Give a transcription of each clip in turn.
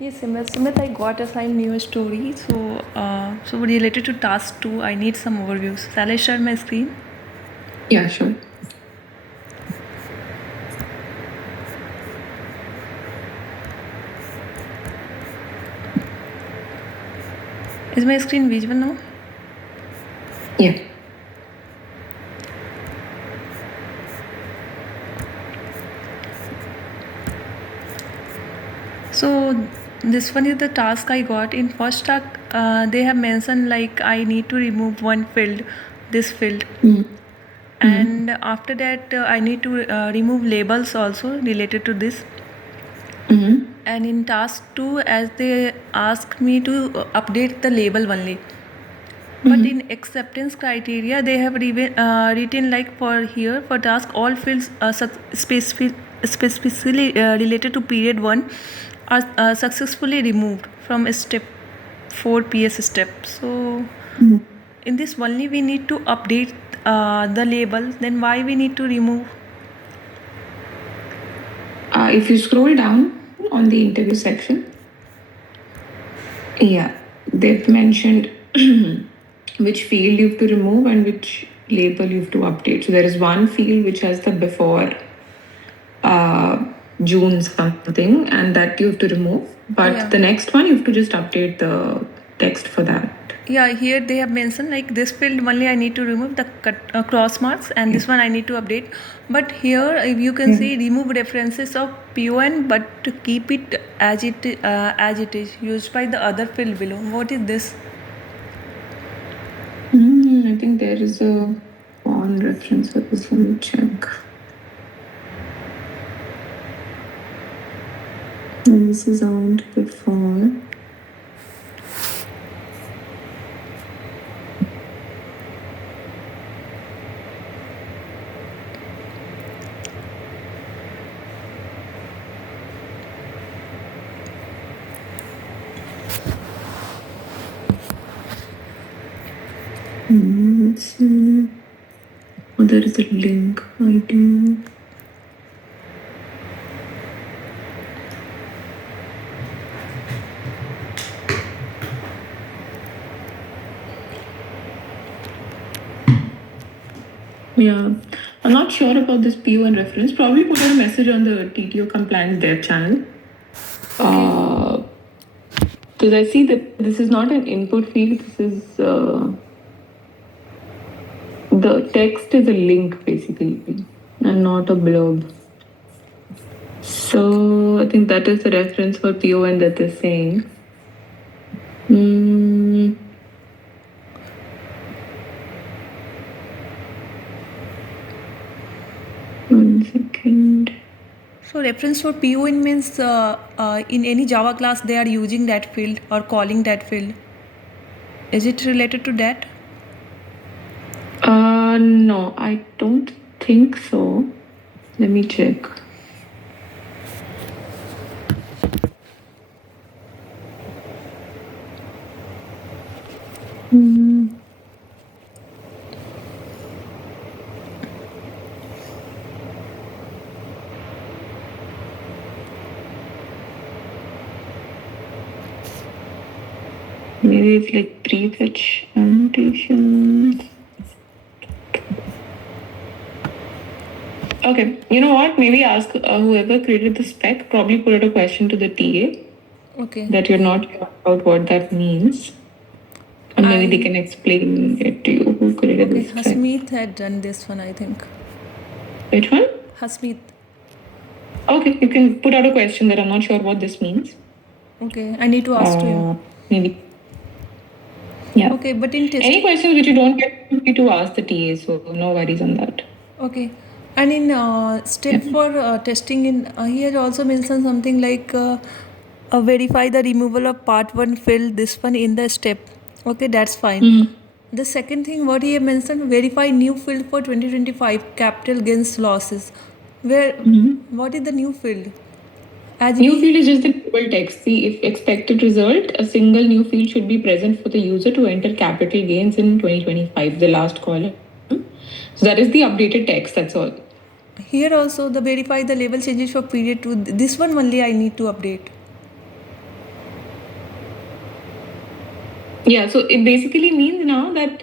Yes, Sumit, I got assigned new story. So related to task 2, I need some overviews. Shall I share my screen? Yeah, sure. Is my screen visible now? Yeah. So this one is the task I got. In first task, they have mentioned like I need to remove one field, this field. And after that, I need to remove labels also related to this. And in task 2, as they ask me to update the label only. But in acceptance criteria, they have written like for here for task all fields specifically related to period 1 are successfully removed from step 4 PS step. So in this only we need to update the label. Then why we need to remove? If you scroll down on the interview section, yeah, they've mentioned which field you have to remove and which label you have to update. So there is one field which has the before June something, and that you have to remove. But Yeah. the next one, you have to just update the text for that. Yeah, here they have mentioned like this field only I need to remove the cross marks, and this one I need to update. But here if you can see remove references of PON, but to keep it as it is used by the other field below. What is this? I think there is a on reference for this. Let me check. This is on before. Let's see. Oh, there is a link. I do. Yeah, I'm not sure about this PON reference. Probably put out a message on the TTO compliance dev channel. Because I see that this is not an input field. This is the text is a link basically, and not a blurb. So I think that is the reference for PON that they're saying. One second. So reference for PON means in any Java class they are using that field or calling that field. Is it related to that? No, I don't think so. Let me check. Maybe it's like prefetch annotations. Okay, you know what? Maybe ask whoever created the spec, probably put out a question to the TA Okay. that you're not sure about what that means. And maybe they can explain it to you who created Okay, the spec. Hasmeet had done this one, I think. Which one? Hasmeet. Okay, you can put out a question that I'm not sure what this means. Okay, I need to ask to him. Maybe. Yeah. Okay, but in testing. Any questions which you don't get, you need to ask the TA, so no worries on that. Okay, and in step for testing, in here also mentioned something like verify the removal of part 1 field, this one in the step. Okay, that's fine. The second thing what he mentioned, verify new field for 2025 capital gains losses. Where what is the new field? As New field is just the label text. See, if expected result, a single new field should be present for the user to enter capital gains in 2025, the last column. So that is the updated text, that's all. Here also the verify the label changes for period 2. This one only I need to update. Yeah, so it basically means now that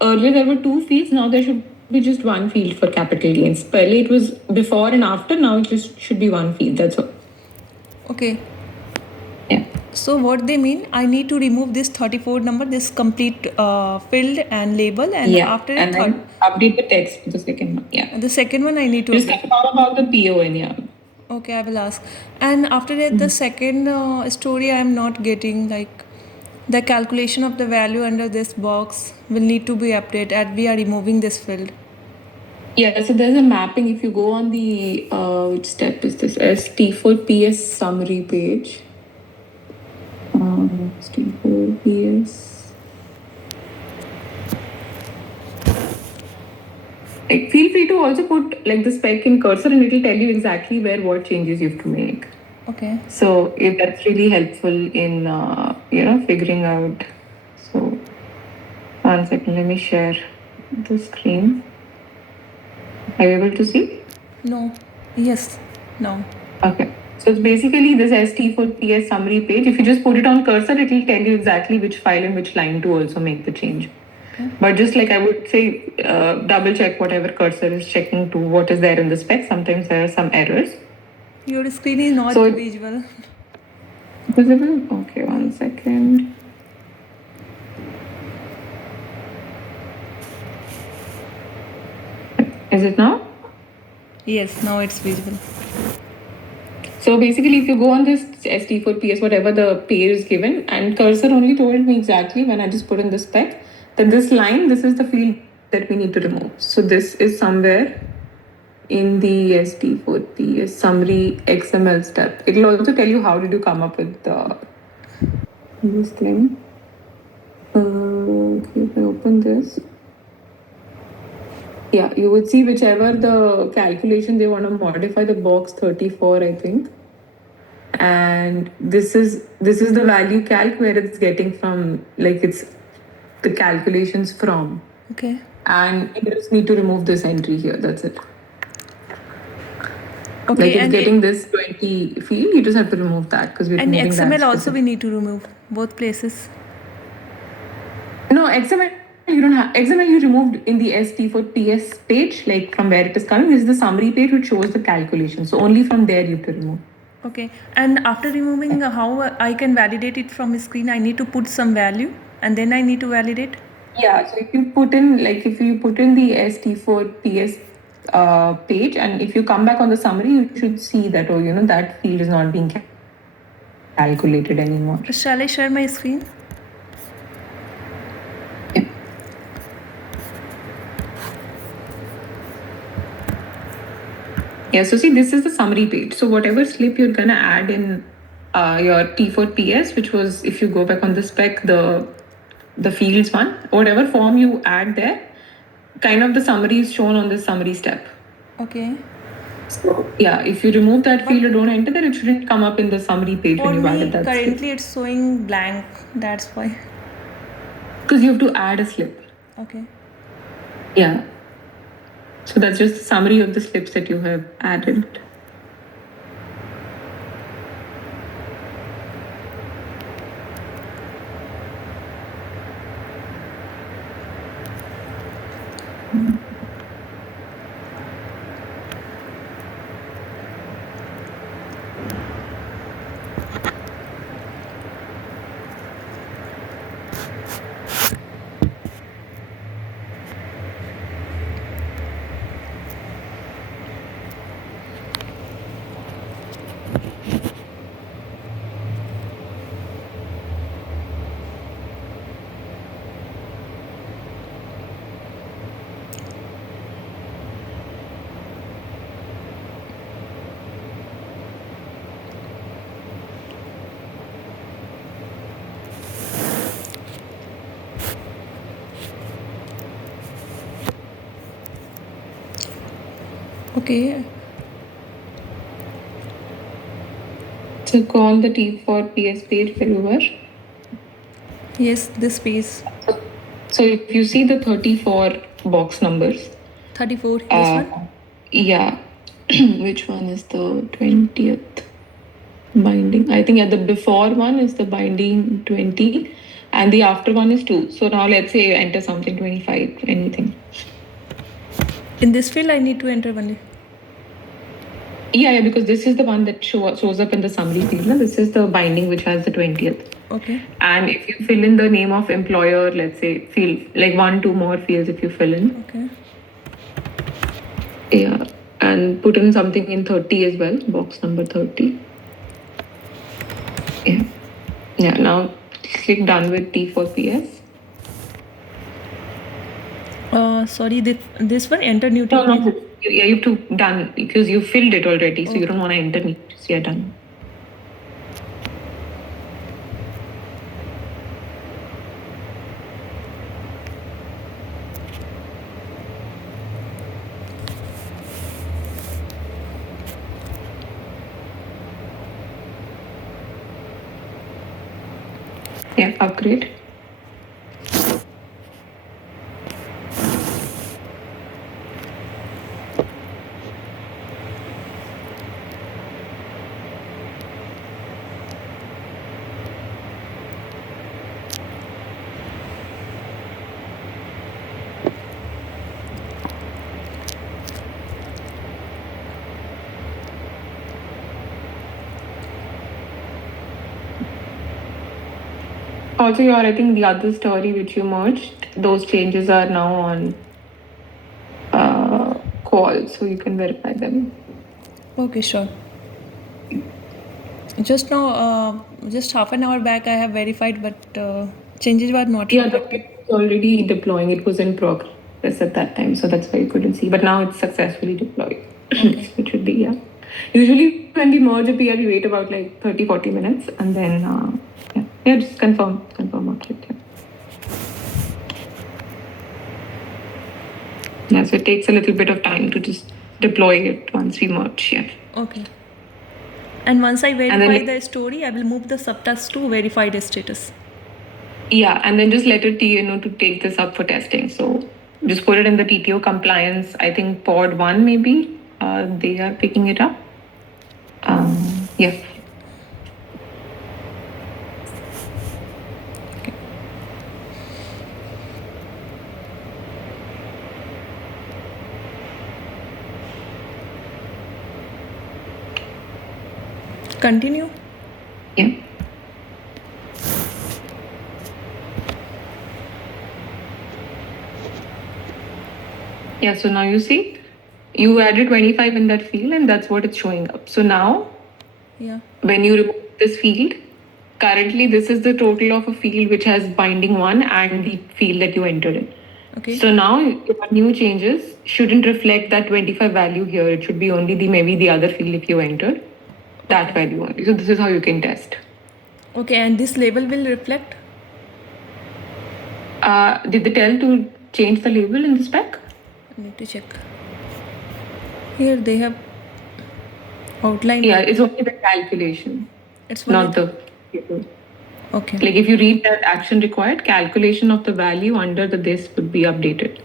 earlier there were two fields, now there should be just one field for capital gains. Earlier it was before and after, now it just should be one field, that's all. Okay. Yeah. So what they mean, I need to remove this 34 number, this complete field and label, and Yeah, after and then update the text for the second one. Yeah. the second one I need to Just update. confirm about the PON, yeah. Okay, I will ask. And after that, the second story I am not getting, like the calculation of the value under this box will need to be updated as we are removing this field. Yeah, so there's a mapping. If you go on the, which step is this? ST4PS summary page. ST4PS. Like, feel free to also put like the spec in cursor and it will tell you exactly where what changes you have to make. Okay. So if that's really helpful in figuring out. So 1 second, let me share the screen. Are you able to see? No. Yes. No. Okay. So it's basically this ST4PS summary page. If you just put it on cursor, it will tell you exactly which file and which line to also make the change. Okay. But just like I would say, double check whatever cursor is checking to what is there in the spec. Sometimes there are some errors. Your screen is not So visible. visible? Okay, 1 second. Is it now? Yes, now it's visible. So basically, if you go on this ST4PS, whatever the pair is given, and cursor only told me exactly when I just put in the spec, that this line, this is the field that we need to remove. So this is somewhere in the ST4PS summary XML step. It will also tell you how did you come up with this thing. Okay, if I open this. Yeah, you would see whichever the calculation they want to modify the box 34, I think. And this is the value calc where it's getting from, like it's the calculations from. Okay. And you just need to remove this entry here. That's it. Okay. Like it's and getting this 20 field, you just have to remove that because we're and removing that. XML also we need to remove both places. No, XML you don't have. XML you removed in the ST4PS page, like from where it is coming. This is the summary page which shows the calculation. So only from there you have to remove. Okay. And after removing, how I can validate it from screen? I need to put some value and then I need to validate. Yeah. So if you put in the ST4PS page, and if you come back on the summary, you should see that that field is not being calculated anymore. Shall I share my screen? Yeah, so see, this is the summary page. So whatever slip you're gonna add in your T4PS, which was, if you go back on the spec, the fields one, whatever form you add there, kind of the summary is shown on this summary step. Okay. So yeah, if you remove that field or don't enter there, it shouldn't come up in the summary page For when you me, added that currently slip. it's showing blank. That's why. Because you have to add a slip. Okay. Yeah. So that's just the summary of the slips that you have added. Okay. So go on the T4PS page wherever. Yes, this piece. So if you see the 34 box numbers. 34. This one? Yeah. Which one is the 20th binding? I think the before one is the binding 20. and the after one is 2. So now let's say you enter something 25, anything. In this field, I need to enter only. Yeah, because this is the one that shows up in the summary field. No? This is the binding which has the 20th. Okay. And if you fill in the name of employer, let's say field, like 1, 2 more fields if you fill in. Okay. Yeah, and put in something in 30 as well, box number 30. Yeah. Yeah, now click done with T4PS. Sorry, this one enter new No, TP. no, yeah, you have to done because you filled it already, so you don't want to enter new. So you're done. Yeah, upgrade. Also, I think the other story which you merged, those changes are now on call, so you can verify them. Okay, sure. Just now, just half an hour back, I have verified, but changes were not reflected. It's already deploying. It was in progress at that time, so that's why you couldn't see. But now it's successfully deployed. Okay. So it should be, yeah. Usually, when we merge a PR, we wait about like 30, 40 minutes, and then, just confirm object. Yeah, so it takes a little bit of time to just deploy it once we merge. Yeah. Okay. And once I verify then- the story, I will move the subtask to verified status. Yeah, and then just let it know to take this up for testing. So just put it in the TTO compliance. I think pod 1 maybe they are picking it up. Yeah. Continue. Yeah. Yeah, so now you see, you added 25 in that field and that's what it's showing up. So now, Yeah. when you remove this field, currently this is the total of a field which has binding 1 and the field that you entered in. Okay. So now your new changes shouldn't reflect that 25 value here. It should be only maybe the other field if you entered that value only. So this is how you can test. Okay, and this label will reflect? Did they tell to change the label in the spec? I need to check. Here they have outlined. Yeah, it's only the calculation. It's not the label. Okay. Like if you read that action required, calculation of the value under the this would be updated.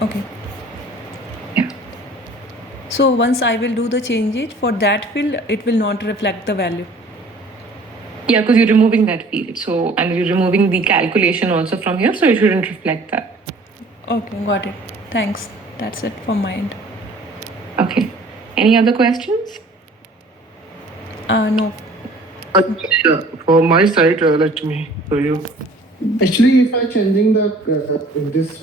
Okay. Yeah. So once I will do the changes for that field, it will not reflect the value. Yeah, because you're removing that field. So, and you're removing the calculation also from here, so it shouldn't reflect that. Okay, got it. Thanks. That's it from my end. Okay. Any other questions? No. For my side, let me show you. Actually, if I'm changing the this